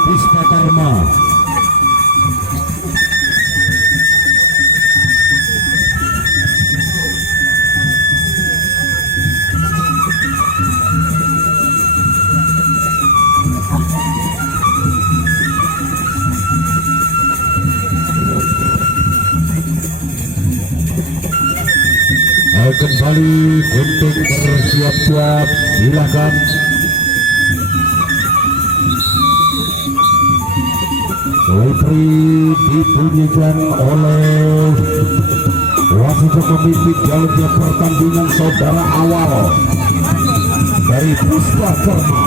Puspa Dharma. Kembali untuk bersiap-siap, silakan. Referee dibunyikan oleh wasit pemimpin jalannya pertandingan saudara awal dari Puspa Dharma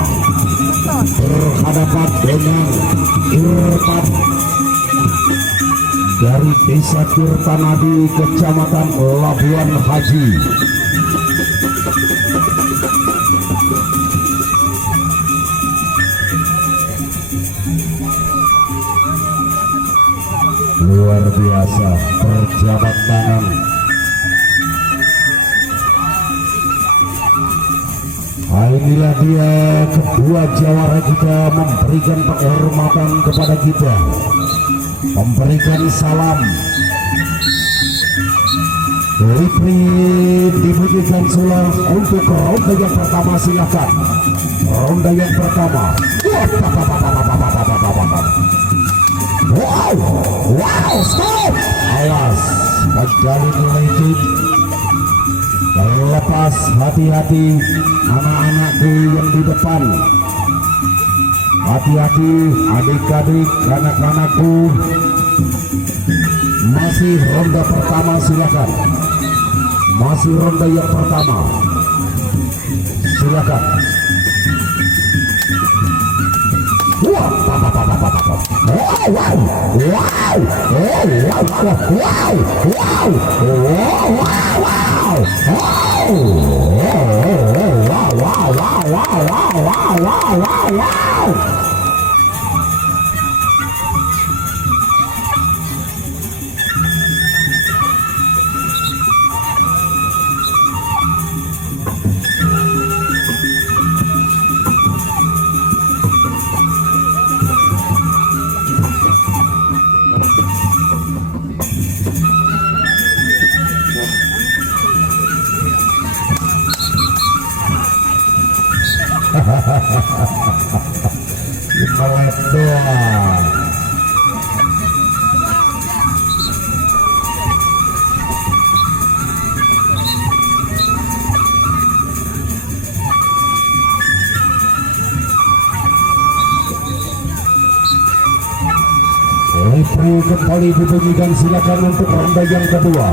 berhadapan dengan Irfan dari Desa Tirtanadi, Kecamatan Labuan Haji. Luar biasa berjabat tangan. Inilah dia kedua jawara kita memberikan penghormatan kepada kita, memberikan salam. Referee diberikan sulang untuk ronde yang pertama, silakan. Ronde yang pertama. Wow, stop. Awas, medali nilai tim. Terlepas, hati-hati anak-anakku yang di depan. Hati-hati adik-adik, anak-anakku. Masih ronde pertama, silakan. Masih ronde yang pertama, silakan. Melek doang. Referee kembali dibunyikan, silakan untuk ronde yang kedua.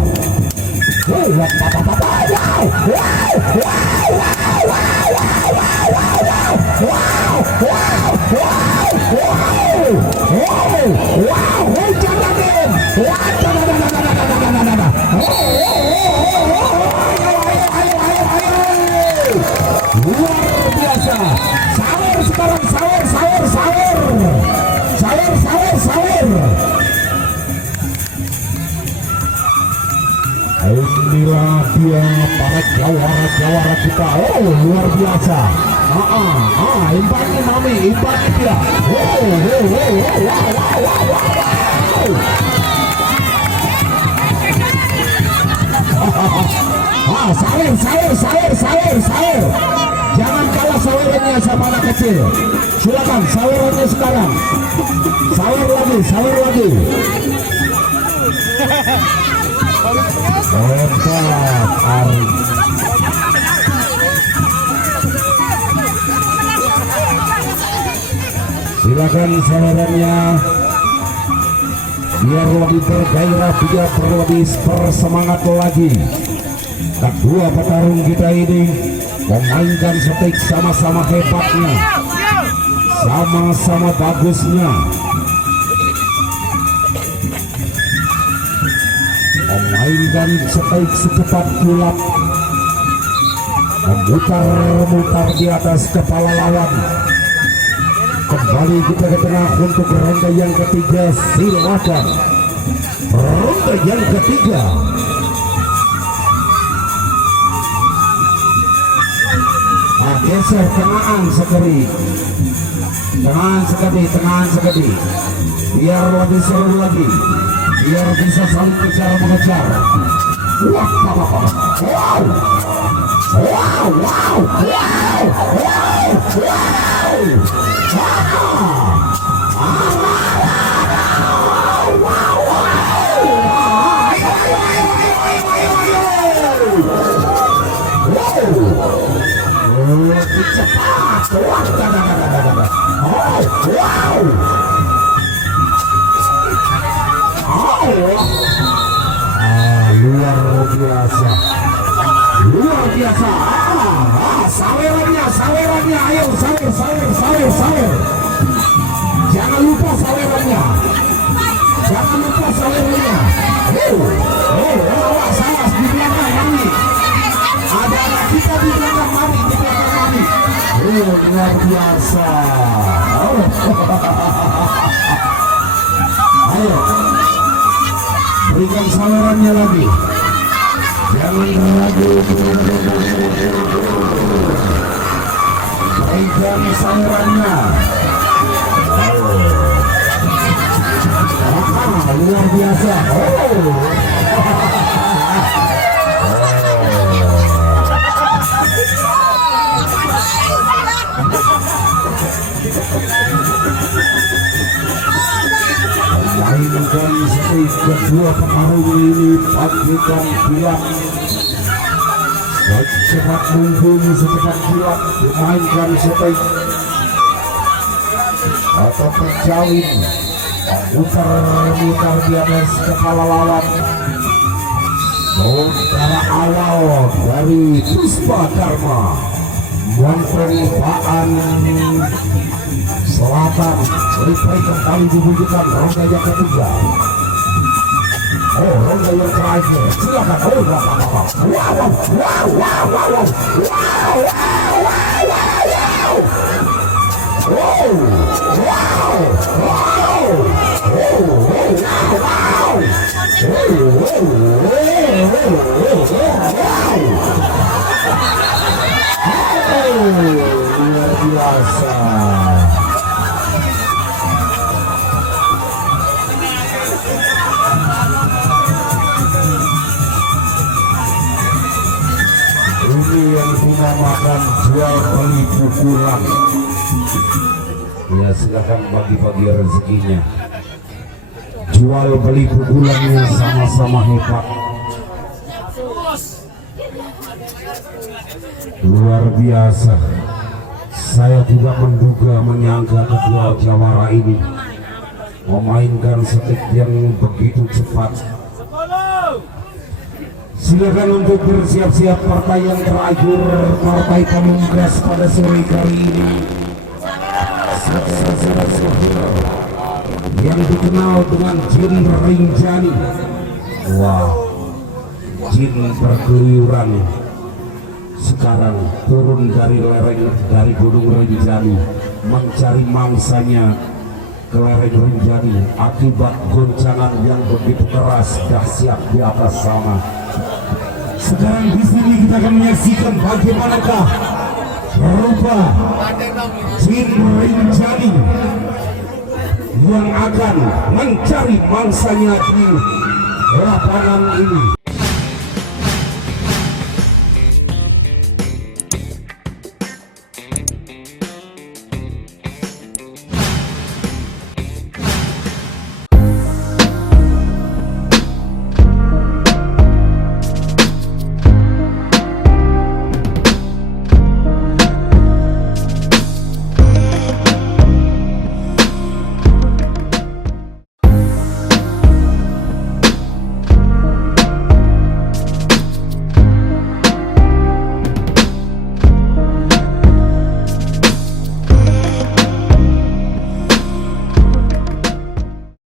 Luar biasa. Sahur sekarang, sahur. Inilah dia para jawara kita. Oh, luar biasa. Imbangi mami, imbangi dia. Sahur. Jangan kalah sawerannya sama anak kecil. Silakan sawerannya sekarang. Sahur lagi. Hebat, Ari. Silakan sawerannya, biar lebih bergairah, biar lebih bersemangat lagi. Kedua petarung kita ini memainkan setik sama-sama hebatnya, sama-sama bagusnya, memainkan setik secepat kilat, memutar-mutar di atas kepala lawan. Kembali kita ke tengah untuk ronde yang ketiga, silakan. Ronde yang ketiga. Geser tengahan sekali. Tengahan sekali. Biar lebih seru lagi. Biar bisa saling bicara mengejar. Wah, wow. Lebih cepat. Luar biasa. Sawerannya, ayo sawer. Jangan lupa sawerannya. Salah di belakang Mami. Ada anak kita di belakang Mami. Luar biasa. Ayo, berikan sawerannya lagi. Jangan ragu. Berikan sawerannya. Luar biasa. Mainkan stage kedua pengaruh ini, pastikan bilang secepat mungkin, secepat kilat dimainkan stage atau terjalin muter di atas kepala lawan. Saudara awal dari Puspa Dharma Montong Paan Selatan, replay kembali dibutuhkan ronde yang ketiga. Ronde yang terakhir, silakan. Luar biasa. Ini yang dinamakan jual beli pukulan. Ya, silakan bagi-bagi rezekinya. Jual beli pukulannya sama-sama hebat. Luar biasa. Saya tidak menyangka kedua jawara ini memainkan setik yang begitu cepat. Silakan untuk bersiap-siap partai yang terakhir, partai pamungkas pada sore kali ini. Yang dikenal dengan Jin Rinjani. Wow, jin berkeluyuran sekarang turun dari lereng dari Gunung Rinjani mencari mangsanya ke lereng Rinjani akibat goncangan yang begitu keras dahsyat di atas sana. Sekarang di sini kita akan menyaksikan bagaimanakah rupa Jin Rinjani yang akan mencari mangsanya di lapangan ini.